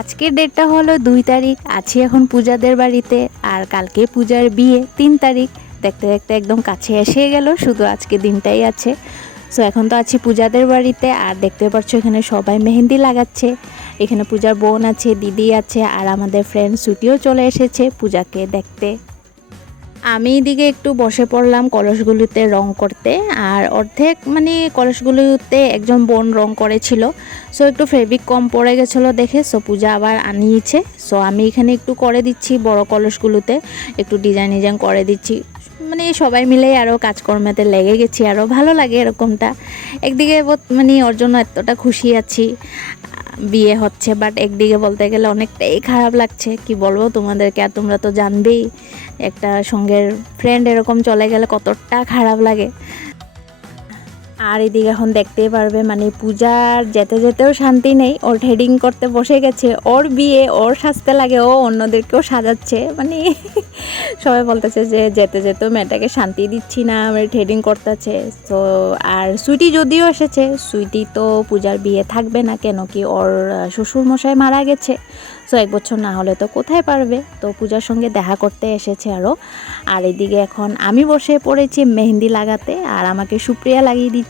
আজকের ডেটটা হলো 2 তারিখ, আছি এখন পূজাদের বাড়িতে। আর কালকে পূজার বিয়ে 3 তারিখ। দেখতে দেখতে একদম কাছে এসে গেল, শুধু আজকে দিনটাই আছে। সো এখন তো আছি পূজাদের বাড়িতে। আর দেখতে পাচ্ছ এখানে সবাই মেহেন্দি লাগাচ্ছে। এখানে পূজার বোন আছে, দিদি আছে, আর আমাদের ফ্রেন্ড সুটিও চলে এসেছে পূজাকে দেখতে। আমি এদিকে একটু বসে পড়লাম কলসগুলিতে রং করতে। আর অর্ধেক কলসগুলিতে একজন বোন রং করেছিল। সো একটু ফেব্রিক কম পড়ে গেছিলো দেখে সো পূজা আবার আনিয়েছে। সো আমি এখানে একটু করে দিচ্ছি, বড় কলসগুলোতে একটু ডিজাইন করে দিচ্ছি। সবাই মিলে আরও কাজকর্মেতে লেগে গেছি, আরও ভালো লাগে এরকমটা। একদিকে ওর জন্য এতটা খুশি আছি, বিয়ে হচ্ছে, বাট একদিকে বলতে গেলে অনেকটাই খারাপ লাগছে। কি বলবো তোমাদেরকে, আর তোমরা তো জানবেই একটা সঙ্গের ফ্রেন্ড এরকম চলে গেলে কতটা খারাপ লাগে। আর এদিকে এখন দেখতেই পারবে পূজার যেতে যেতেও শান্তি নেই। ওর থ্রেডিং করতে বসে গেছে, ওর বিয়ে, ওর সাজতে লাগে, ও অন্যদেরকেও সাজাচ্ছে। সবাই বলতেছে যে যেতে যেতেও মেয়েটাকে শান্তি দিচ্ছি না, আমার থ্রেডিং করতেছে। তো আর সুইটি যদিও এসেছে, সুইটি তো পূজার বিয়ে থাকবে না, কেন কি ওর শ্বশুরমশাই মারা গেছে। সো 1 বছর না হলে তো কোথায় পারবে, তো পূজার সঙ্গে দেখা করতে এসেছে আরও। আর এদিকে এখন আমি বসে পড়েছি মেহেন্দি লাগাতে, আর আমাকে সুপ্রিয়া লাগিয়ে দিচ্ছে।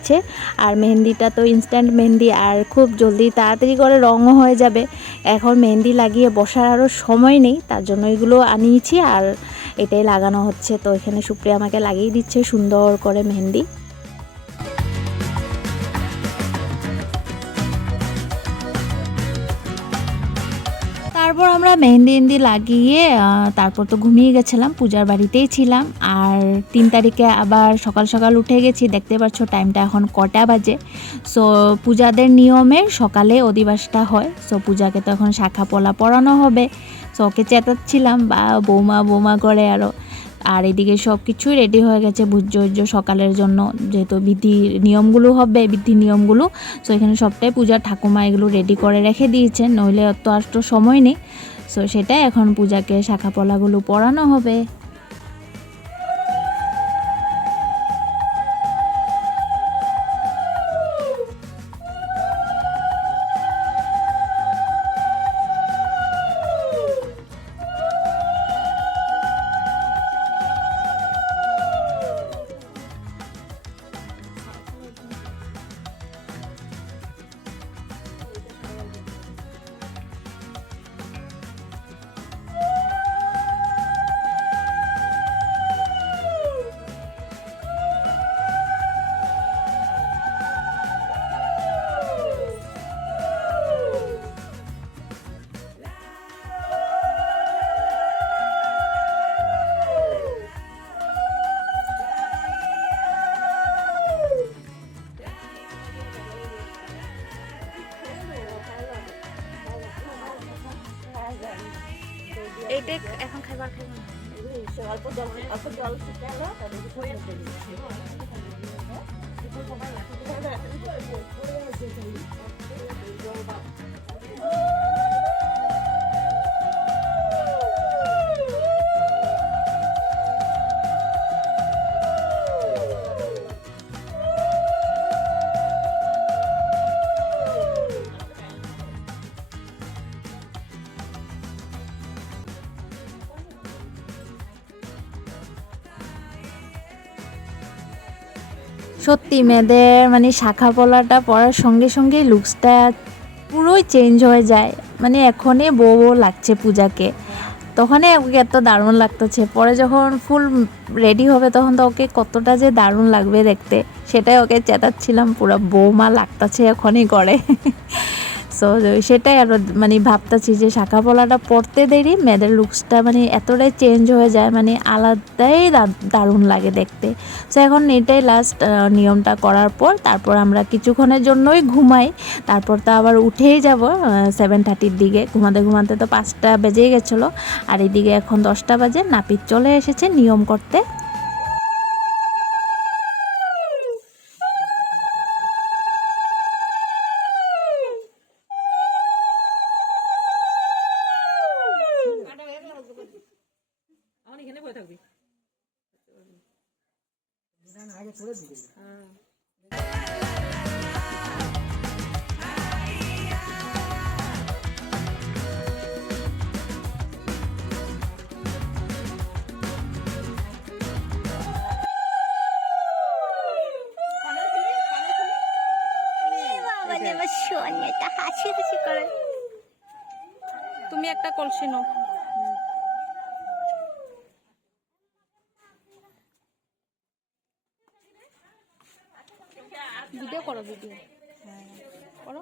আর মেহেন্দিটা তো ইনস্ট্যান্ট মেহেন্দি, আর খুব জলদি তাড়াতাড়ি করে রঙও হয়ে যাবে। এখন মেহেন্দি লাগিয়ে বসার আরও সময় নেই, তার জন্য এগুলো আনিয়েছি আর এটাই লাগানো হচ্ছে। তো এখানে সুপ্রিয়া আমাকে লাগিয়ে দিচ্ছে সুন্দর করে মেহেন্দি। তারপর আমরা মেহেন্দি লাগিয়ে তারপর তো ঘুমিয়ে গেছিলাম, পূজার বাড়িতেই ছিলাম। আর 3 তারিখে আবার সকাল সকাল উঠে গেছি। দেখতে পাচ্ছ টাইমটা এখন কটা বাজে। সো পূজাদের নিয়মে সকালে অধিবাসটা হয়। সো পূজাকে তো এখন শাখা পলা পরানো হবে। সো ওকে চেতাচ্ছিলাম বা বৌমা করে আরও। আর এদিকে সব কিছুই রেডি হয়ে গেছে ভোজ্য সকালের জন্য, যেহেতু বিধি নিয়মগুলো। সো এখানে সবটাই পূজার ঠাকুমা এগুলো রেডি করে রেখে দিয়েছেন, নইলে তো আর তো সময় নেই। সো সেটাই এখন পূজাকে শাখা পলাগুলো পরানো হবে। এইটা এখন খাইবার অল্প জল সত্যি মেয়েদের শাখা পলাটা পরার সঙ্গে সঙ্গে লুকসটা পুরোই চেঞ্জ হয়ে যায়। এখনই বউ লাগছে পূজাকে, তখনই ওকে এত দারুণ লাগতেছে। পরে যখন ফুল রেডি হবে তখন তো ওকে কতটা যে দারুণ লাগবে দেখতে, সেটাই ওকে চেতাচ্ছিলাম, পুরো বৌমা লাগতেছে এখনই করে। সো সেটাই আরও ভাবতেছি যে শাখা পলাটা পরতে দেরি মেয়েদের লুকসটা এতটাই চেঞ্জ হয়ে যায়, আলাদাই দারুণ লাগে দেখতে। সো এখন এটাই লাস্ট নিয়মটা করার পর তারপর আমরা কিছুক্ষণের জন্যই ঘুমাই। তারপর তো আবার উঠেই যাব 7:30-র দিকে। ঘুমাতে তো 5টা বেজেই গেছিলো। আর এদিকে এখন 10টা বাজে, নাপিত চলে এসেছে নিয়ম করতে। হাসি হাসি করে। তুমি একটা কলসি নাও। ভিডিও করো, ভিডিও করো।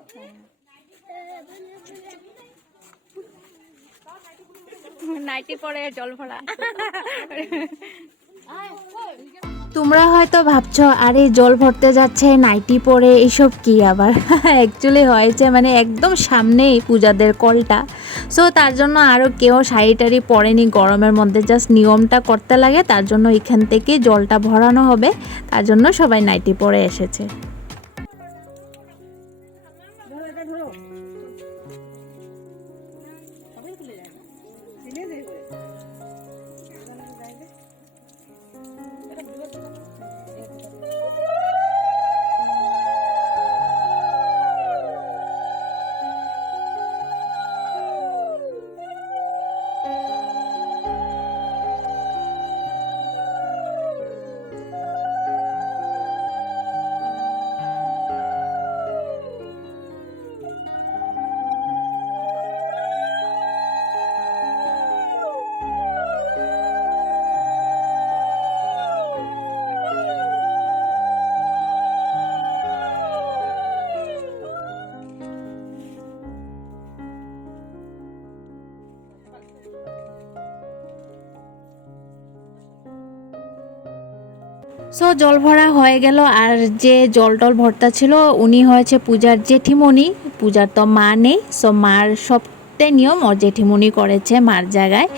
নাইটি পরে জল ভরা। তোমরা হয়তো ভাবছো আরে জল ভরতে যাচ্ছে নাইটি পরে এইসব কি আবার। অ্যাকচুয়ালি হয়েছে মানে একদম সামনেই পূজাদের কলটা, সো তার জন্য আরও কেউ শাড়ি টাড়ি পরেনি গরমের মধ্যে, জাস্ট নিয়মটা করতে লাগে, তার জন্য এখান থেকে জলটা ভরানো হবে, তার জন্য সবাই নাইটি পরে এসেছে। সো জল ভরা হয়ে গেল, আর যে জল টল ভর্তা ছিল উনি হয়েছে পূজার জেঠিমণি, পূজার তো মা নেই, সো মার সবটাই নিয়ম ওর জেঠিমণি করেছে মার জায়গায়।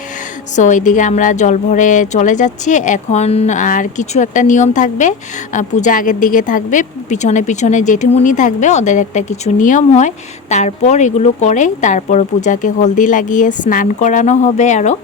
সো এদিকে আমরা জল ভরে চলে যাচ্ছি এখন, আর কিছু একটা নিয়ম থাকবে, পূজা আগের দিকে থাকবে, পিছনে পিছনে জেঠিমণি থাকবে, ওদের একটা কিছু নিয়ম হয়, তারপর এগুলো করে তারপর পূজাকে হলদি লাগিয়ে স্নান করানো হবে আরও।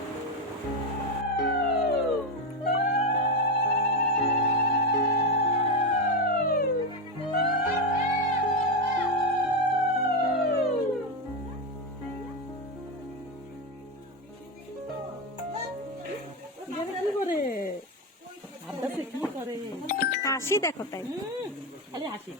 হাসি দেখো তাই খালি হাসি।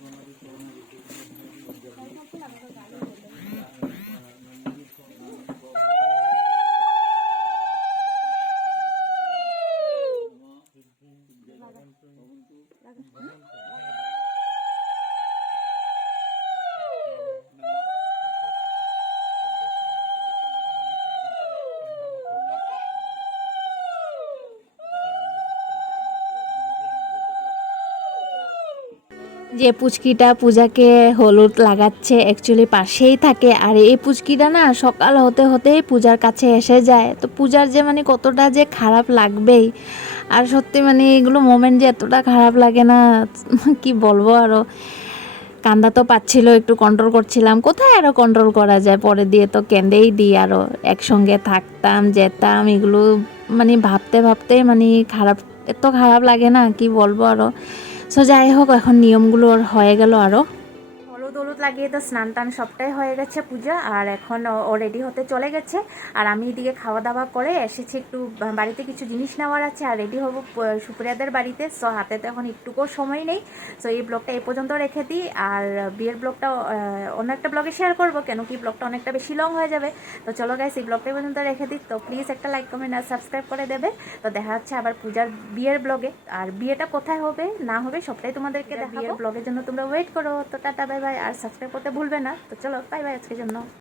যে পুচকিটা পূজাকে হলুদ লাগাচ্ছে অ্যাকচুয়ালি পাশেই থাকে, আর এই পুচকিটা না সকাল হতে হতেই পূজার কাছে এসে যায়, তো পূজার যে মানে কতটা যে খারাপ লাগবেই, আর সত্যি মানে এগুলো মোমেন্ট যে এতটা খারাপ লাগে না কি বলবো আরও। কান্দা তো পাচ্ছিল, একটু কন্ট্রোল করছিলাম, কোথায় আরও কন্ট্রোল করা যায়, পরে দিয়ে তো কেঁদেই দিই, আরও একসঙ্গে থাকতাম যেতাম, এগুলো মানে ভাবতে ভাবতেই মানে খারাপ, এত খারাপ লাগে না কি বলবো আরও। সো যাই হোক এখন নিয়মগুলো হয়ে গেল, আরও হলুদ হলুদ লাগিয়ে তো স্নান টান সবটাই হয়ে গেছে পূজা, আর এখন ও রেডি হতে চলে গেছে, আর আমি এদিকে খাওয়া দাওয়া করে এসেছি, একটু বাড়িতে কিছু জিনিস নেওয়ার আছে, আর রেডি হবো সুপ্রিয়াদের বাড়িতে। সো হাতে তো এখন একটুকুও সময় নেই, সো এই ব্লগটা এই পর্যন্ত রেখে দিই, আর বিয়ের ব্লগটা অন্য একটা ব্লগে শেয়ার করবো, কেন কি ব্লগটা অনেকটা বেশি লং হয়ে যাবে। তো চলো গাইস এই ব্লগটা এই পর্যন্ত রেখে দিই, তো প্লিজ একটা লাইক কমেন্ট আর সাবস্ক্রাইব করে দেবে। তো দেখা হচ্ছে আবার পূজার বিয়ের ব্লগে, আর বিয়েটা কোথায় হবে না হবে সবটাই তোমাদেরকে দেখাবো, ব্লগের জন্য তোমরা ওয়েট করো। তো টাটা বাই বাই, আর সাবস্ক্রাইব করতে ভুলবে না। তো চলো বাই বাই আজকের জন্য।